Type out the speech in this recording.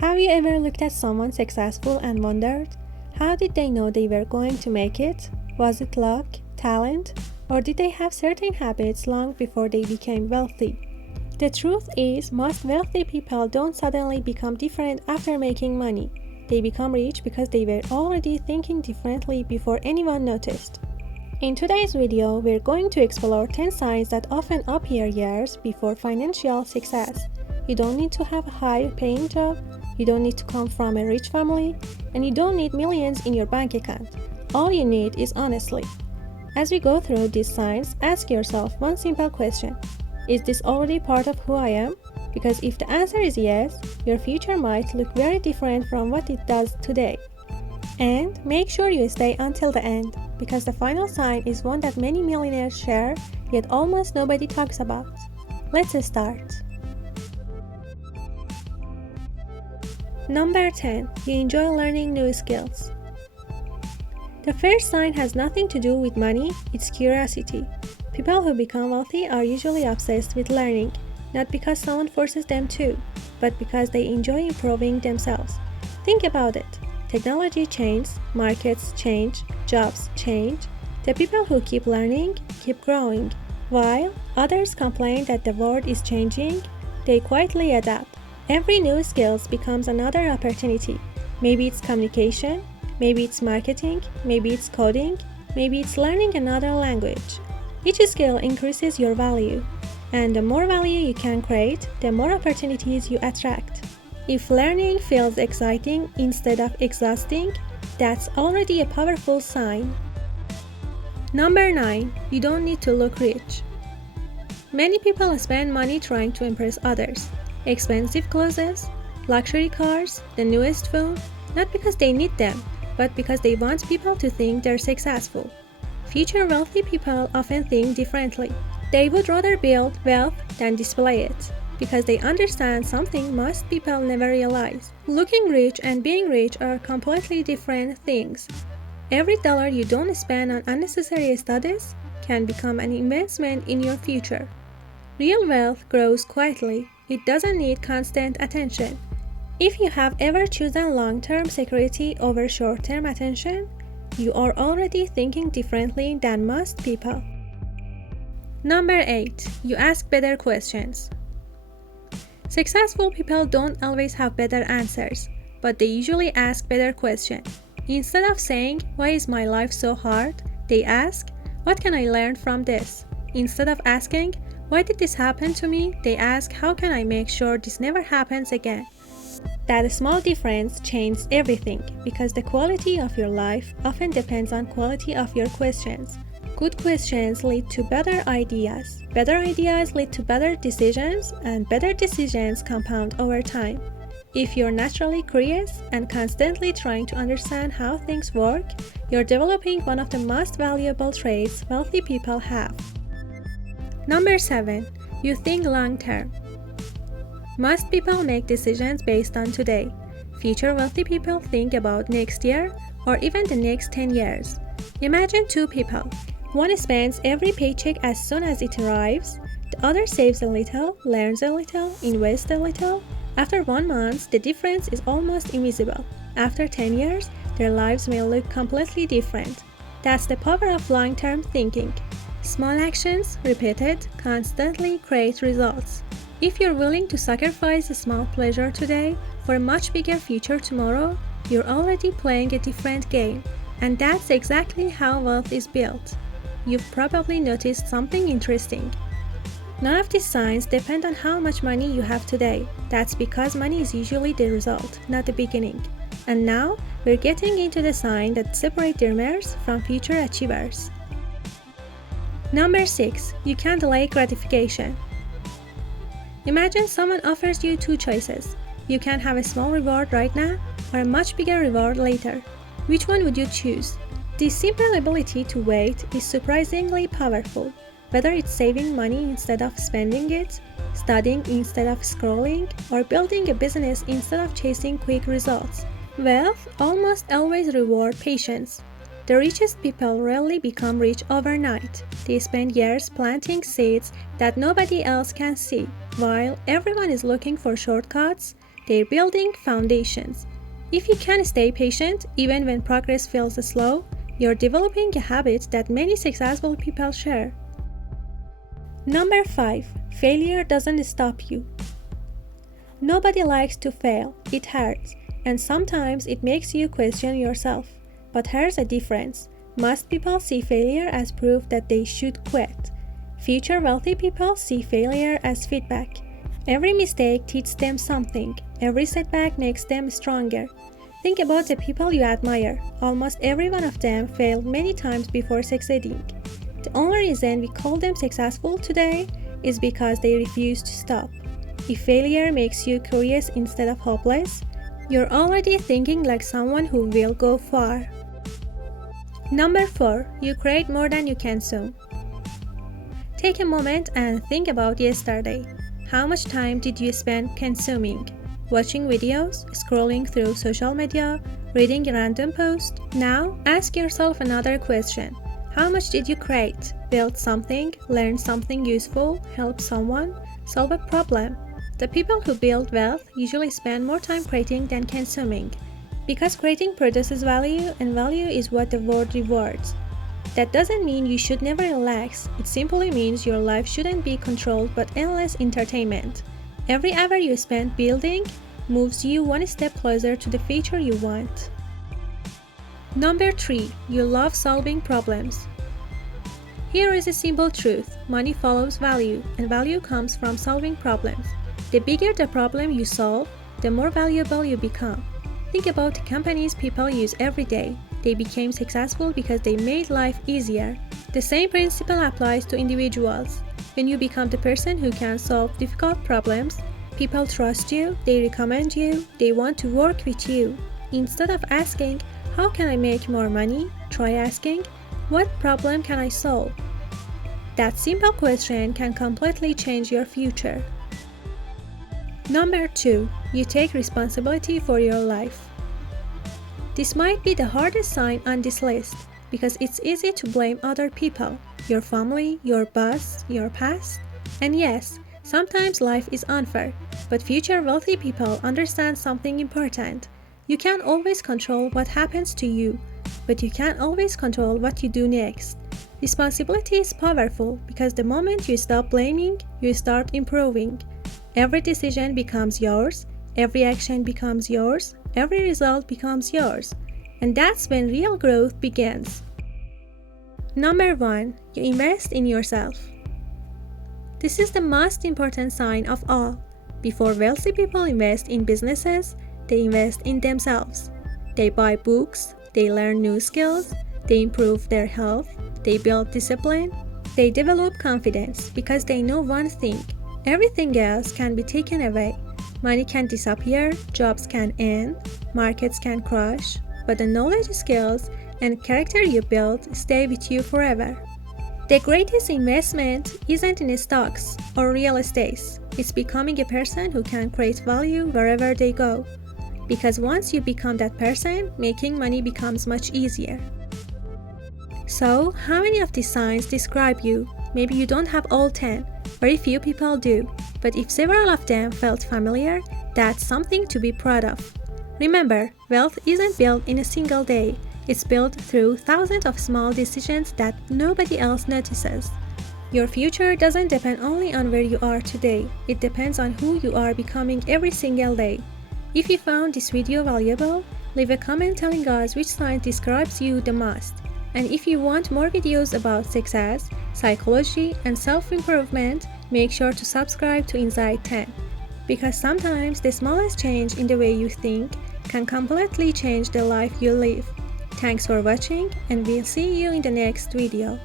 Have you ever looked at someone successful and wondered, how did they know they were going to make it? Was it luck, talent, or did they have certain habits long before they became wealthy? The truth is, most wealthy people don't suddenly become different after making money. They become rich because they were already thinking differently before anyone noticed. In today's video, we're going to explore 10 signs that often appear years before financial success. You don't need to have a high-paying job, you don't need to come from a rich family, and you don't need millions in your bank account. All you need is honesty. As we go through these signs, ask yourself one simple question. Is this already part of who I am? Because if the answer is yes, your future might look very different from what it does today. And make sure you stay until the end, because the final sign is one that many millionaires share, yet almost nobody talks about. Let's start. Number 10. You enjoy learning new skills. The first sign has nothing to do with money, it's curiosity. People who become wealthy are usually obsessed with learning, not because someone forces them to, but because they enjoy improving themselves. Think about it. Technology changes, markets change, jobs change. The people who keep learning keep growing. While others complain that the world is changing, they quietly adapt. Every new skill becomes another opportunity. Maybe it's communication, maybe it's marketing, maybe it's coding, maybe it's learning another language. Each skill increases your value, and the more value you can create, the more opportunities you attract. If learning feels exciting instead of exhausting, that's already a powerful sign. Number 9. You don't need to look rich. Many people spend money trying to impress others. Expensive clothes, luxury cars, the newest phone, not because they need them, but because they want people to think they're successful. Future wealthy people often think differently. They would rather build wealth than display it, because they understand something most people never realize. Looking rich and being rich are completely different things. Every dollar you don't spend on unnecessary studies can become an investment in your future. Real wealth grows quietly. It doesn't need constant attention. If you have ever chosen long-term security over short-term attention, you are already thinking differently than most people. Number 8. You ask better questions. Successful people don't always have better answers, but they usually ask better questions. Instead of saying, "Why is my life so hard?" they ask, "What can I learn from this?" Instead of asking, "Why did this happen to me?" they ask, "How can I make sure this never happens again?" That small difference changes everything, because the quality of your life often depends on quality of your questions. Good questions lead to better ideas lead to better decisions, and better decisions compound over time. If you're naturally curious and constantly trying to understand how things work, you're developing one of the most valuable traits wealthy people have. Number 7. You think long-term. Most people make decisions based on today. Future wealthy people think about next year or even the next 10 years. Imagine two people. One spends every paycheck as soon as it arrives. The other saves a little, learns a little, invests a little. After 1 month, the difference is almost invisible. After 10 years, their lives may look completely different. That's the power of long-term thinking. Small actions, repeated, constantly create results. If you're willing to sacrifice a small pleasure today for a much bigger future tomorrow, you're already playing a different game. And that's exactly how wealth is built. You've probably noticed something interesting. None of these signs depend on how much money you have today. That's because money is usually the result, not the beginning. And now, we're getting into the signs that separate dreamers from future achievers. Number 6. You can't delay gratification. Imagine someone offers you two choices. You can have a small reward right now or a much bigger reward later. Which one would you choose? This simple ability to wait is surprisingly powerful. Whether it's saving money instead of spending it, studying instead of scrolling, or building a business instead of chasing quick results. Wealth almost always rewards patience. The richest people rarely become rich overnight. They spend years planting seeds that nobody else can see. While everyone is looking for shortcuts, they're building foundations. If you can stay patient even when progress feels slow, you're developing a habit that many successful people share. Number 5. Failure doesn't stop you. Nobody likes to fail. It hurts, and sometimes it makes you question yourself. But here's a difference. Most people see failure as proof that they should quit. Future wealthy people see failure as feedback. Every mistake teaches them something. Every setback makes them stronger. Think about the people you admire. Almost every one of them failed many times before succeeding. The only reason we call them successful today is because they refuse to stop. If failure makes you curious instead of hopeless, you're already thinking like someone who will go far. Number 4. You create more than you consume. Take a moment and think about yesterday. How much time did you spend consuming? Watching videos, scrolling through social media, reading a random post? Now, ask yourself another question. How much did you create? Build something, learn something useful, help someone, solve a problem? The people who build wealth usually spend more time creating than consuming, because creating produces value, and value is what the world rewards. That doesn't mean you should never relax. It simply means your life shouldn't be controlled but endless entertainment. Every hour you spend building moves you one step closer to the future you want. Number 3. You love solving problems. Here is a simple truth. Money follows value, and value comes from solving problems. The bigger the problem you solve, the more valuable you become. Think about the companies people use every day. They became successful because they made life easier. The same principle applies to individuals. When you become the person who can solve difficult problems, people trust you, they recommend you, they want to work with you. Instead of asking, how can I make more money? Try asking, what problem can I solve? That simple question can completely change your future. Number 2. You take responsibility for your life. This might be the hardest sign on this list because it's easy to blame other people, your family, your boss, your past. And yes, sometimes life is unfair, but future wealthy people understand something important. You can't always control what happens to you, but you can always control what you do next. Responsibility is powerful because the moment you stop blaming, you start improving. Every decision becomes yours, every action becomes yours, every result becomes yours. And that's when real growth begins. Number 1. You invest in yourself. This is the most important sign of all. Before wealthy people invest in businesses, they invest in themselves. They buy books, they learn new skills, they improve their health, they build discipline, they develop confidence because they know one thing. Everything else can be taken away. Money can disappear, jobs can end, markets can crash, but the knowledge, skills, and character you build stay with you forever. The greatest investment isn't in stocks or real estate. It's becoming a person who can create value wherever they go. Because once you become that person, making money becomes much easier. So, how many of these signs describe you? Maybe you don't have all 10. Very few people do, but if several of them felt familiar, that's something to be proud of. Remember, wealth isn't built in a single day. It's built through thousands of small decisions that nobody else notices. Your future doesn't depend only on where you are today. It depends on who you are becoming every single day. If you found this video valuable, leave a comment telling us which sign describes you the most. And if you want more videos about success, psychology, and self-improvement, make sure to subscribe to Insight 10. Because sometimes the smallest change in the way you think can completely change the life you live. Thanks for watching, and we'll see you in the next video.